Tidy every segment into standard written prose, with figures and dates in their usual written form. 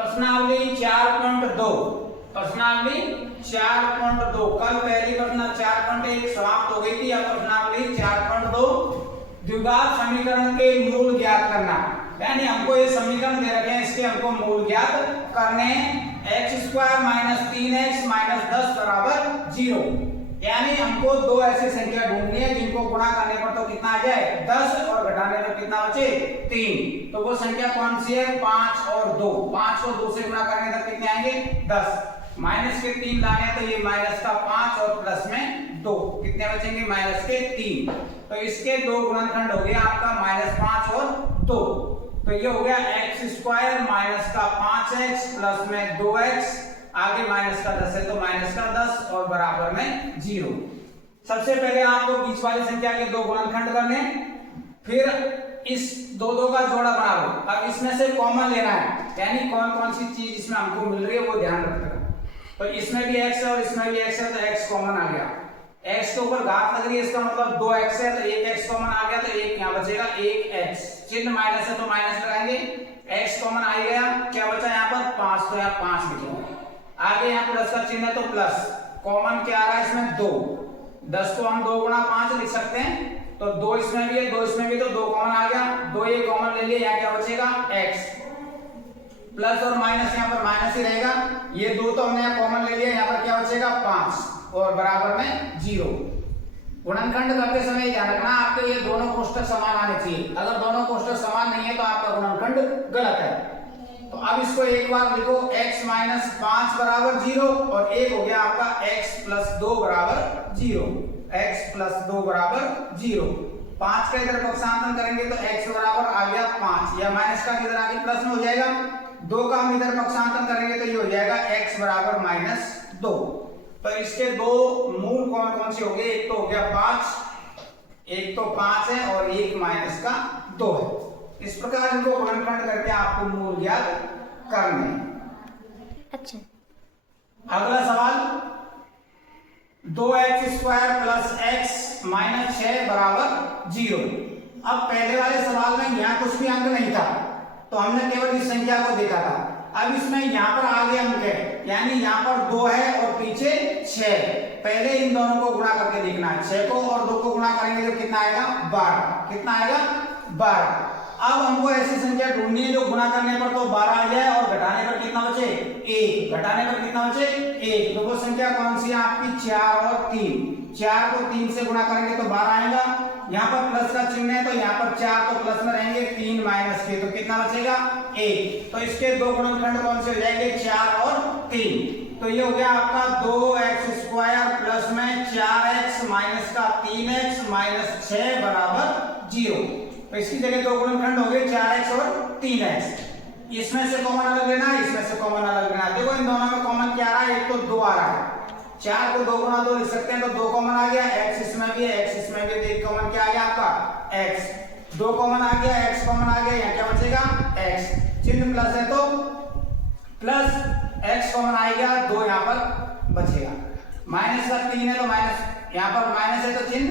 प्रश्नावली 4.2 प्रश्नावली 4.2 कल पहली प्रश्न 4.1 समाप्त हो गई थी। अब प्रश्नावली 4.2 द्विघात समीकरण के मूल ज्ञात करना, यानी हमको ये समीकरण दे रखे हैं, इसके हमको मूल ज्ञात करने हैं। x² - 3x - 10 बराबर 0, यानी हमको दो ऐसी संख्या ढूंढनी है जिनको गुणा करने पर तो कितना आ जाए 10 और घटाने पर कितना बचे 3। तो वो संख्या कौन सी है 5 और 2। 5 को 2 से गुणा करने तक कितने आएंगे 10। माइनस के 3 लाने तो ये माइनस का 5 और प्लस में 2, कितने बचेंगे माइनस के 3। तो इसके दो गुणनखंड हो गया आपका -5 और 2। तो ये हो गया x² माइनस का 5x प्लस में 2x, आगे माइनस का 10 है तो माइनस का 10 और बराबर में 0। सबसे पहले आपको बीच वाली संख्या के दो गुणनखंड करने, फिर इस दो का जोड़ा बना लो। अब इसमें से कॉमन लेना है, यानी कौन कौन सी चीज इसमें हमको मिल रही है वो ध्यान रखना। तो इसमें भी x है और इसमें भी x है, तो x कॉमन आ गया। x के ऊपर घात लग रही है, इसका मतलब 2x है, तो 1x कॉमन आ गया, तो 1 यहाँ बचेगा 1x। चिन्ह माइनस है तो माइनस लगाएंगे, x कॉमन आ गया, क्या बचा यहाँ पर 5, तो यहाँ 5 लिखेंगे। आगे यहाँ प्लस का चिन्ह है तो प्लस, कॉमन क्या आ रहा है इसमें 2। 10 को हम 2 गुणा 5 लिख सकते हैं, तो 2 इसमें भी है 2 इसमें भी, तो 2 कॉमन आ गया, 2 ये कॉमन ले लिया, यहाँ क्या बचेगा x। प्लस और माइनस यहाँ पर माइनस ही रहेगा, ये 2 तो हमने यहाँ कॉमन ले लिया, यहाँ पर क्या बचेगा 5 और बराबर में 0। गुणनखंड करते समय ध्यान रखना आपके ये दोनों कोष्ठक समान आने चाहिए। अगर दोनों कोष्ठक समान नहीं है तो आपका गुणनखंड गलत है। तो अब इसको एक बार लिखो, x - 5 बराबर 0 और एक हो गया आपका x + 2 बराबर 0। x + 2 बराबर 0। 5 का इधर पक्षांतरण करेंगे तो x बराबर आ गया 5, या माइनस का इधर आगे प्लस में हो जाएगा। 2 का हम इधर पक्षांतरण करेंगे तो ये हो जाएगा x बराबर -2। तो इसके दो मूल कौन कौन से हो गए, एक तो हो गया 5, एक तो 5 है और एक माइनस का 2 है। इस प्रकार इनको गुणनखंड करके आपको मूल ज्ञात करने। अच्छा, अगला सवाल 2x² + x - 6 बराबर 0। अब पहले वाले सवाल में यहाँ कुछ भी अंक नहीं था, तो हमने केवल इस संख्या को देखा था। अब इसमें यहाँ पर आगे अंक है, यानी यहाँ पर 2 है और पीछे 6। पहले इन दोनों को गुणा करके देखना है। 6 को और 2 को गुणा करेंगे तो कितना आएगा 12। कितना आएगा 12। अब हमको ऐसी संख्या ढूंढनी है जो गुणा करने पर तो 12 आ जाए और घटाने पर कितना बचे 1। घटाने पर कितना बचे 1। तो वो संख्या कौन सी है आपकी 4 और 3। 4 को 3 से गुणा करेंगे तो 12 आएगा। यहाँ पर प्लस का चिन्ह है तो यहाँ पर 4 तो प्लस में रहेंगे, 3 माइनस के, तो कितना बचेगा 1। तो इसके दो गुणनखंड कौन से हो जाएंगे 4 और 3। तो ये हो गया आपका 2x² प्लस में 4x माइनस का 3x - 6 बराबर 0। तो इसकी जगह दो गुणनखंड हो गए 4x और 3x। इसमें से कॉमन अलग लेना है, इसमें से कॉमन अलग लेना है। देखो इन दोनों में कॉमन क्या आ रहा है, एक तो 2 आ रहा है। 4 को 2 गुणा 2 लिख सकते हैं, तो 2 कॉमन आ गया, x इसमें भी है, x इसमें भी है, तो एक कॉमन क्या आ गया आपका x। 2 कॉमन आ गया, x कॉमन आ गया, यहाँ क्या बचेगा x। चिन्ह प्लस है तो प्लस, x कॉमन आएगा, 2 यहाँ पर बचेगा। माइनस का 3 है तो माइनस, यहाँ पर माइनस है तो चिन्ह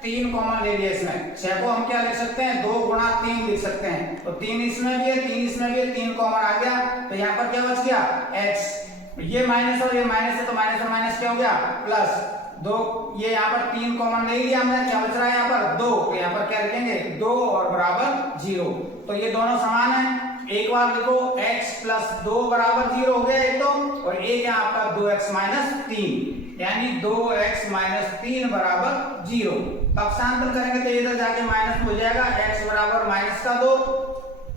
-3 कॉमन ले लिया इसमें। 6 को हम क्या लिख सकते हैं 2 गुणा 3 लिख सकते हैं, तो 3 इसमें भी है 3 इसमें भी है, 3 कॉमन आ गया, तो यहाँ पर क्या बच गया x। ये माइनस और ये माइनस है तो माइनस और माइनस क्या हो गया प्लस 2। ये यहाँ पर 3 कॉमन नहीं लिया हमने, क्या बच रहा है यहाँ पर 2, तो यहाँ पर क्या लिखेंगे 2 और बराबर 0। तो ये दोनों समान है। एक बार लिखो x + 2 बराबर 0 हो गया एक तो, और एक यहाँ आपका 2x - 3, यानी 2x - 3 बराबर 0। पक्षांतर करेंगे तो इधर जाके माइनस हो जाएगा, x बराबर -2।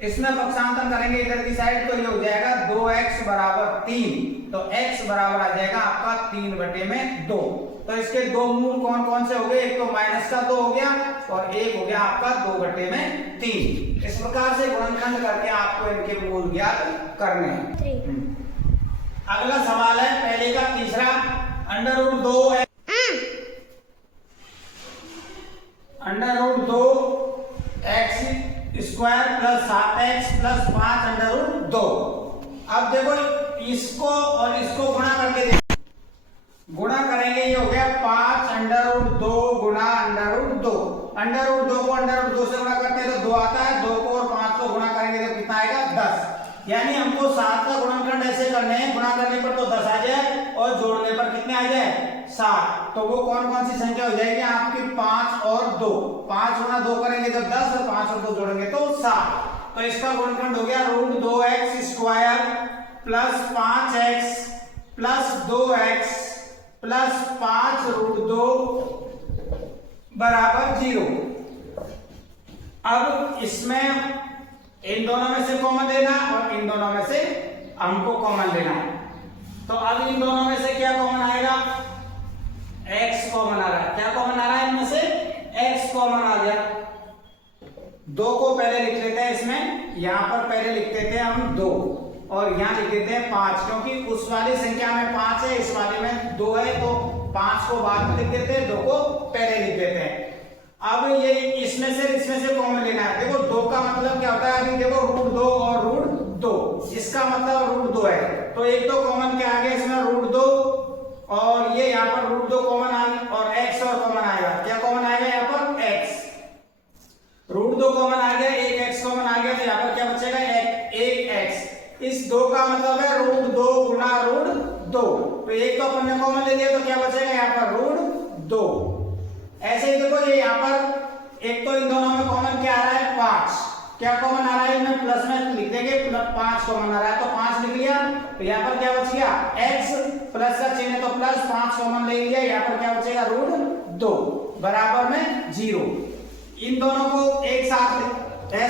इसमें पक्षांतर करेंगे इधर की साइड तो ये हो जाएगा 2x बराबर 3, तो x बराबर आ जाएगा आपका 3/2। तो इसके दो मूल कौन कौन से हो गए, एक तो -2 हो गया और एक हो गया आपका 2/3। इस प्रकार से गुणनखंड करके आपको इनके मूल ज्ञात करने हैं। अगला सवाल है पहले का तीसरा, √2 x² + 7x + 5 √2। अब देखो इसको और इसको गुणा करके देखो, गुणा करेंगे ये हो गया 5 √2 गुणा √2। √2 को √2 से गुणा करते हैं तो 2 आता है, 2 को और 5 को गुणा करेंगे तो कितना आएगा 10। यानी हमको 7 का गुणनखंड ऐसे करने हैं, गुणा करने पर तो 10 आ जाए और जोड़ने पर कितने आ जाए 7। तो वो कौन कौन सी संख्या हो जाएगी आपकी 5 और 2। 5 गुणा 2 करेंगे जब 10 और 5 और 2 जोड़ेंगे तो 7। तो इसका गुणनखंड हो गया √2x² plus 5x plus 2x plus 5√2 बराबर 0। अब इसमें इन दोनों में से कॉमन लेना और इन दोनों में से हमको कॉमन लेना है। तो अब इन दोनों में से क्या कॉमन आएगा, x कॉमन आ रहा है। क्या कॉमन आ रहा है इनमें से, x कॉमन आ गया। 2 को पहले लिख लेते हैं, इसमें यहां पर पहले लिख देते हैं हम 2 और यहां लिख देते हैं 5, क्योंकि उस वाली संख्या में 5 है, इस वाले में 2 है, तो 5 को बाद में लिख देते हैं, 2 को पहले लिख देते हैं। अब ये इसमें से कॉमन लेना है। देखो 2 का मतलब क्या होता है, अभी देखो √2 और √2, इसका मतलब √2 है, तो एक तो कॉमन क्या आ गया इसमें √2 और ये यहाँ पर √2 कॉमन आ गया और x और कॉमन आएगा। क्या कॉमन आएगा यहाँ पर x, √2 कॉमन आ गया, एक x कॉमन आ गया, तो यहाँ पर क्या बचेगा एक x। इस 2 का मतलब है √2 गुणा √2, तो एक तो अपन ने कॉमन ले लिया, तो क्या बचेगा यहाँ पर √2। ऐसे ही देखो ये यहाँ पर एक तो इन दोनों में कॉमन क्या आ रहा है 5, क्या कॉमन आ रहा है इनमें, प्लस में लिख देंगे 5 कॉमन आ रहा है, तो 5 लिख लिया। तो यहाँ पर क्या बच गया x, प्लस का चिन्ह है तो प्लस 5 कॉमन ले लिया, यहाँ पर क्या बचेगा √2 बराबर में 0। इन दोनों को एक साथ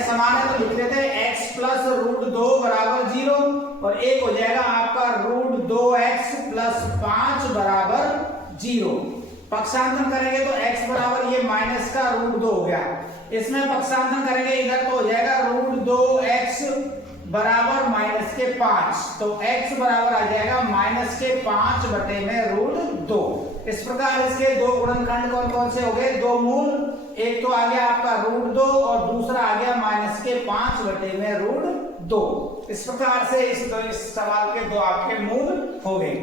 समान है तो लिख देते हैं x प्लस √2 बराबर 0 और एक हो जाएगा आपका √2x प्लस 5 बराबर 0। पक्षांतरण करेंगे तो x बराबर ये माइनस का √2 हो गया, इसमें पक्षांतरण करेंगे इधर तो हो जाएगा √2x बराबर माइनस के 5, तो x बराबर आ जाएगा माइनस के 5 बटे में √2। इस प्रकार इसके दो गुणनखंड कौन कौन से हो गए, दो मूल, एक तो आ गया आपका √2 और दूसरा आ गया माइनस के 5 बटे में √2। इस प्रकार से इस सवाल के दो आपके मूल हो गए।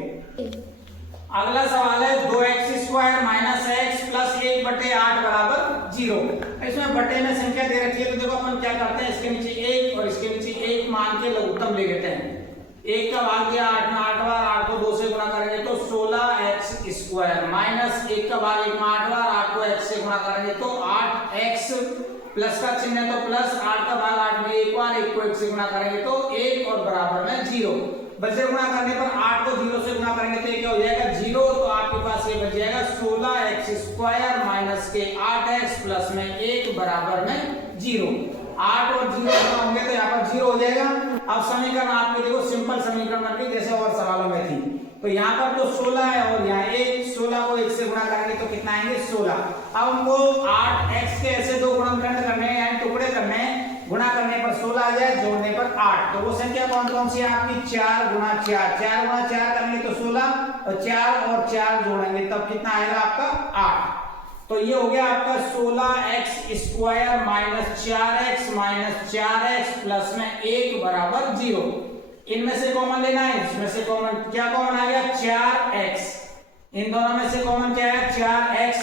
अगला सवाल है 2x² माइनस x प्लस 1/8 बराबर 0। इसमें बटे में संख्या दे रखी है, तो देखो अपन क्या करते हैं, इसके नीचे 1 और इसके नीचे 1 मान के लघुत्तम ले लेते हैं। 1 का भाग दिया 8 में, 8 बार 8 को 2 से गुणा करेंगे तो 16x² माइनस 1 का भाग 1 में 8 बार 8 को x से गुणा करेंगे तो 8x प्लस का चिन्ह है तो प्लस 8 का भाग 8 में 1 बार 1 को 1 से गुणा करेंगे तो 1 और बराबर में 0। बचे गुणा करने पर 8 को 0 से गुणा करेंगे तो ये क्या हो जाएगा 0, तो आपके पास ये बच जाएगा 16x² माइनस के 8x प्लस में 1 बराबर में 0। 8 और 0 गुणा होंगे तो यहाँ पर 0 हो जाएगा। अब समीकरण आपके देखो सिंपल समीकरण बन गई जैसे और सवालों में थी, तो यहाँ पर तो 16 है और यहाँ 1, 16 को 1 से गुणा करेंगे तो कितना आएंगे 16। अब हमको 8x के ऐसे दो गुणनखंड करने हैं यानी टुकड़े करने हैं, गुणा करने पर 16 आ जाए, जोड़ने पर 8, तो वो संख्या कौन कौन सी है आपकी 4 गुणा 4, 4 गुणा 4 करेंगे तो 16 और 4 और 4 जोड़ेंगे तब कितना आएगा आपका 8। तो ये हो गया आपका 16x² माइनस 4x प्लस में 1 बराबर 0। इनमें से कॉमन लेना है, इसमें से कॉमन क्या कॉमन आ गया 4x, इन दोनों में से कॉमन क्या है 4x,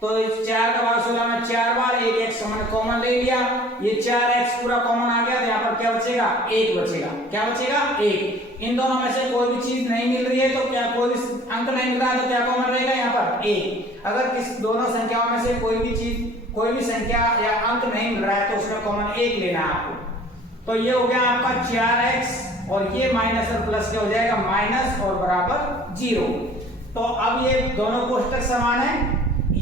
तो 4 का भाग 16 में 4 बार 1x हमने कॉमन ले लिया, ये 4x पूरा कॉमन आ गया, तो यहाँ पर क्या बचेगा 1 बचेगा। क्या बचेगा 1। इन दोनों में से कोई भी चीज नहीं मिल रही है तो क्या कोई अंक नहीं मिल रहा है तो क्या कॉमन रहेगा यहाँ पर 1। अगर किस दोनों संख्याओं में से कोई भी संख्या या अंक नहीं मिल रहा है तो उसका कॉमन 1 लेना है आपको। तो ये हो गया आपका 4x और ये माइनस और प्लस क्या हो जाएगा माइनस और बराबर 0। तो अब ये दोनों कोष्टक समान है,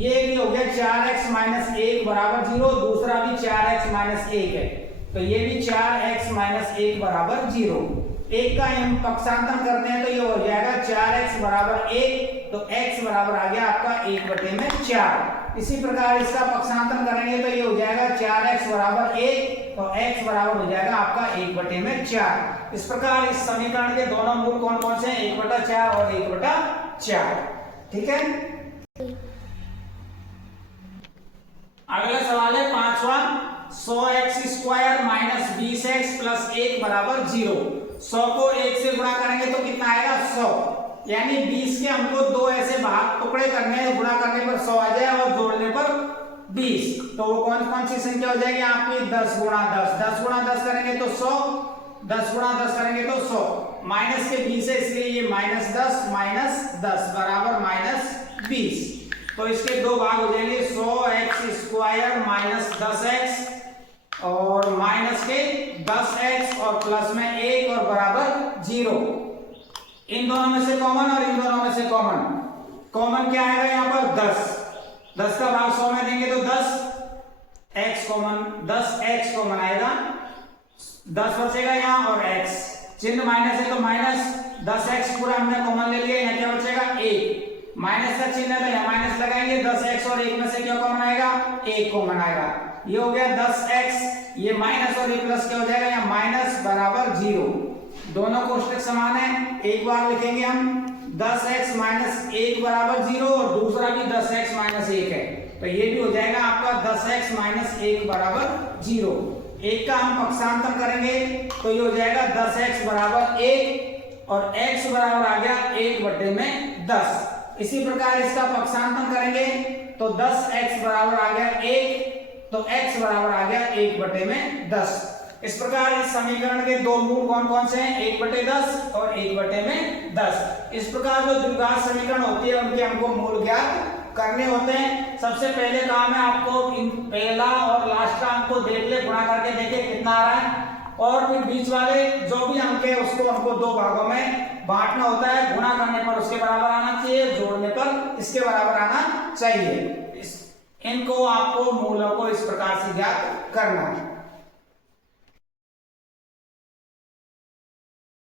ये भी हो गया 4x माइनस 1 बराबर 0, दूसरा भी 4x माइनस 1 है, तो ये भी 4x माइनस 1 बराबर 0। एक का हम पक्षांतरण करते हैं तो ये हो जाएगा 4x बराबर 1, तो x बराबर आ गया आपका 1/4। इसी प्रकार इसका पक्षांतरण करेंगे तो ये हो जाएगा 4x बराबर 1, तो x बराबर हो जाएगा आपका 1/4। इस प्रकार इस समीकरण के दोनों मूल कौन कौन से हैं 1/4 और 1/4। ठीक है। अगला सवाल है 5वां 100x² माइनस 20x प्लस 1 बराबर 0। 100 को 1 से गुणा करेंगे तो कितना आएगा 100, यानी 20 के हमको दो ऐसे भाग टुकड़े करने हैं, गुणा करने पर 100 आ जाए और जोड़ने पर 20, तो वो कौन कौन सी संख्या हो जाएगी आपकी 10 गुणा 10, 10 गुणा 10 करेंगे तो 100 10 गुणा 10 करेंगे तो 100, माइनस के 20 है इसलिए ये -10 बराबर -20। तो इसके दो भाग हो जाएंगे, 100x² माइनस 10x और माइनस के 10x और प्लस में 1 और बराबर 0। इन दोनों में से कॉमन और इन दोनों में से कॉमन क्या आएगा यहाँ पर 10 का भाग 100 में देंगे तो 10x कॉमन आएगा, 10 बचेगा यहाँ और x, चिन्ह माइनस है तो माइनस 10x पूरा हमने कॉमन ले लिया, यहाँ क्या बचेगा 1, माइनस का चिन्ह है तो यहाँ माइनस लगाएंगे, 10x और 1 में से क्या कॉमन आएगा 1 कॉमन आएगा, ये हो गया 10x, ये माइनस और ये प्लस क्या हो जाएगा यहाँ माइनस बराबर 0। दोनों कोष्टक समान है, एक बार लिखेंगे हम 10x माइनस 1 बराबर 0 और दूसरा भी 10x माइनस 1 है, तो ये भी हो जाएगा आपका 10x माइनस 1 बराबर 0। एक का हम पक्षांतर करेंगे तो ये हो जाएगा 10x बराबर 1 और x बराबर आ गया 1/10। इसी प्रकार इसका पक्षांतर करेंगे तो 10x बराबर आ गया 1 तो x बराबर आ गया 1/10। इस प्रकार इस समीकरण के दो मूल कौन कौन से हैं, 1/10 और 1/10। इस प्रकार जो द्विघात समीकरण होती है उनके हमको मूल ज्ञात करने होते हैं। सबसे पहले काम है आपको इन पहला और लास्ट का अंक को देख ले, गुणा करके देखे कितना आ रहा है, और फिर बीच वाले जो भी अंक है उसको हमको दो भागों में बांटना होता है, गुणा करने पर उसके बराबर आना चाहिए, जोड़ने पर इसके बराबर आना चाहिए। इनको आपको मूलों को इस प्रकार से ज्ञात करना है।